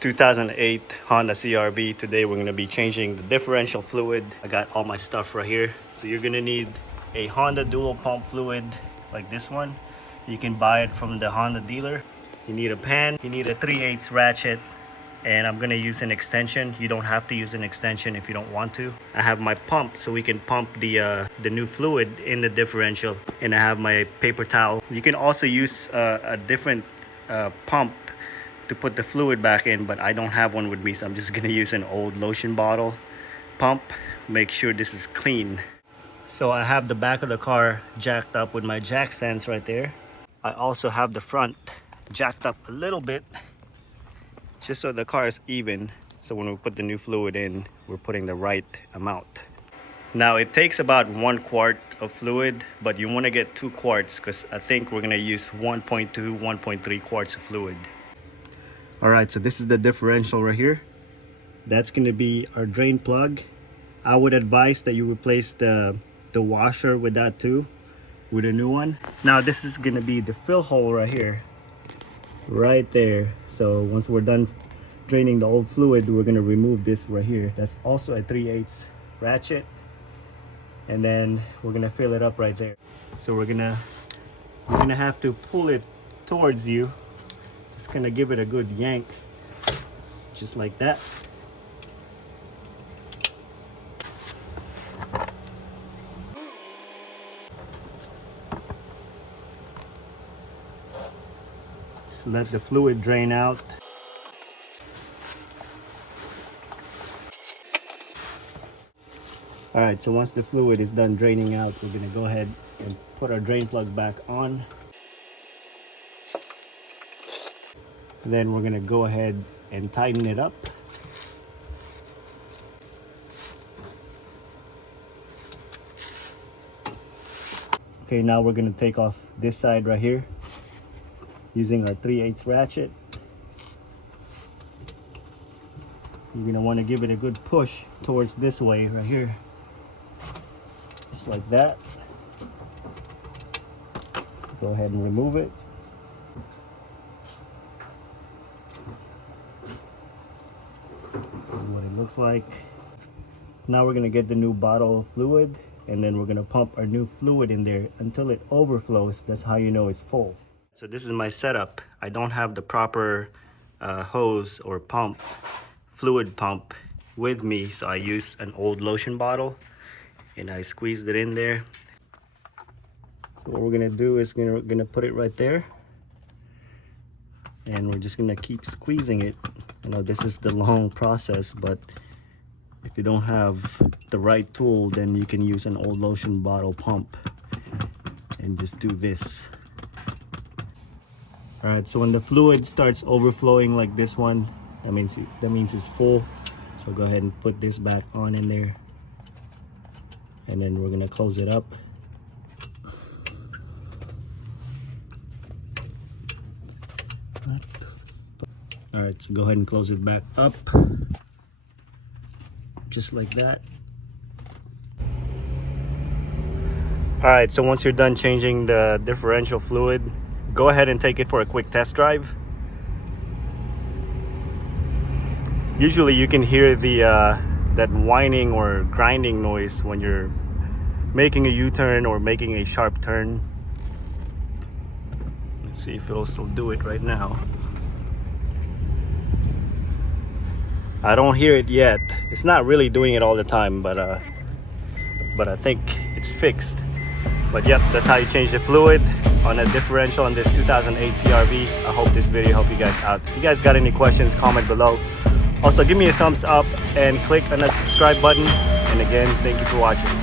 2008 Honda CRV. Today we're going to be changing the differential fluid. I got all my stuff right here. So you're going to need a Honda dual pump fluid like this one. You can buy it from the Honda dealer. You need a pan, you need a 3/8 ratchet, and I'm going to use an extension. You don't have to use an extension if you don't want to. I have my pump so we can pump the new fluid in the differential, and I have my paper towel. You can also use a different pump to put the fluid back in, but I don't have one with me, so I'm just gonna use an old lotion bottle pump. Make sure this is clean. So I have the back of the car jacked up with my jack stands right there. I also have the front jacked up a little bit just so the car is even, so when we put the new fluid in, we're putting the right amount. Now it takes about 1 quart of fluid, but you want to get 2 quarts because I think we're going to use 1.2 1.3 quarts of fluid. All right, so this is the differential right here. That's going to be our drain plug. I would advise that you replace the washer with that too, with a new one. Now this is going to be the fill hole right here, right there. So once we're done draining the old fluid, we're going to remove this right here. That's also a 3/8 ratchet, and then we're going to fill it up right there. So you're going to have to pull it towards you. Just gonna give it a good yank, just like that. Just let the fluid drain out. All right, so once the fluid is done draining out, we're gonna go ahead and put our drain plug back on. Then we're gonna go ahead and tighten it up. Okay, now we're gonna take off this side right here using our 3/8 ratchet. You're gonna want to give it a good push towards this way right here, just like that. Go ahead and remove it. This is what it looks like. Now we're gonna get the new bottle of fluid, and then we're gonna pump our new fluid in there until it overflows. That's how you know it's full. So this is my setup. I don't have the proper hose or pump, fluid pump with me, so I use an old lotion bottle and I squeezed it in there. So what we're gonna do is we're gonna put it right there, and we're just gonna keep squeezing it. You know, this is the long process, but if you don't have the right tool, then you can use an old lotion bottle pump and just do this. All right, so when the fluid starts overflowing like this one, that means it's full. So go ahead and put this back on in there, and then we're gonna close it up. All right, so go ahead and close it back up, just like that. All right, so once you're done changing the differential fluid, go ahead and take it for a quick test drive. Usually you can hear that whining or grinding noise when you're making a U-turn or making a sharp turn. Let's see if it'll still do it right now. I don't hear it yet. It's not really doing it all the time, but I think it's fixed. But yep, that's how you change the fluid on a differential on this 2008 CRV. I hope this video helped you guys out. If you guys got any questions, comment below. Also, give me a thumbs up and click on that subscribe button. And again, thank you for watching.